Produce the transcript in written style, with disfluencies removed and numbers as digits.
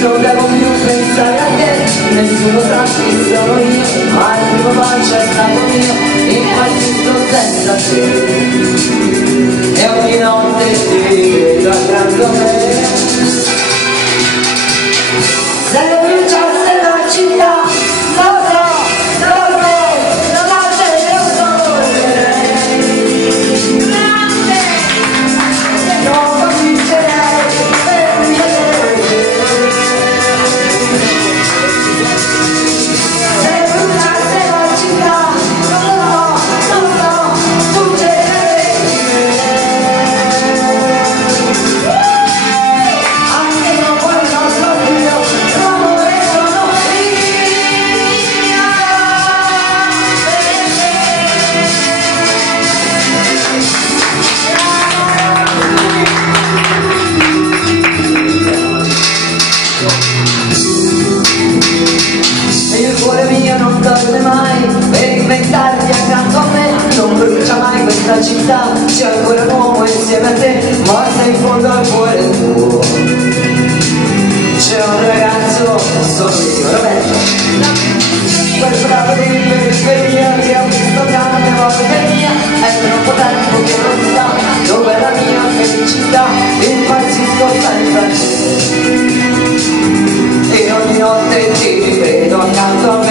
non devo più pensare a te, nessuno sa chi sono io, ma il primo bacio è stato mio, impazzisco senza te, e ogni notte ti vedo accanto a me. Se bruciasse la città, lo so, non la toglierei, non comincerei per niente. Se bruciasse la città, non lo succederei. Anche dopo il nostro figlio, l'amore sono e il cuore mio non dorme mai per inventarti accanto a me, non brucia mai questa città, c'è ancora un uomo insieme a te, ma se in fondo al cuore tuo c'è un ragazzo, sono io, Roberto, quel bravo di periferia che ho visto tante volte via, è troppo tempo che non sa dov'è la mia felicità, impazzisco senza te, e ogni notte ti vedo accanto a me.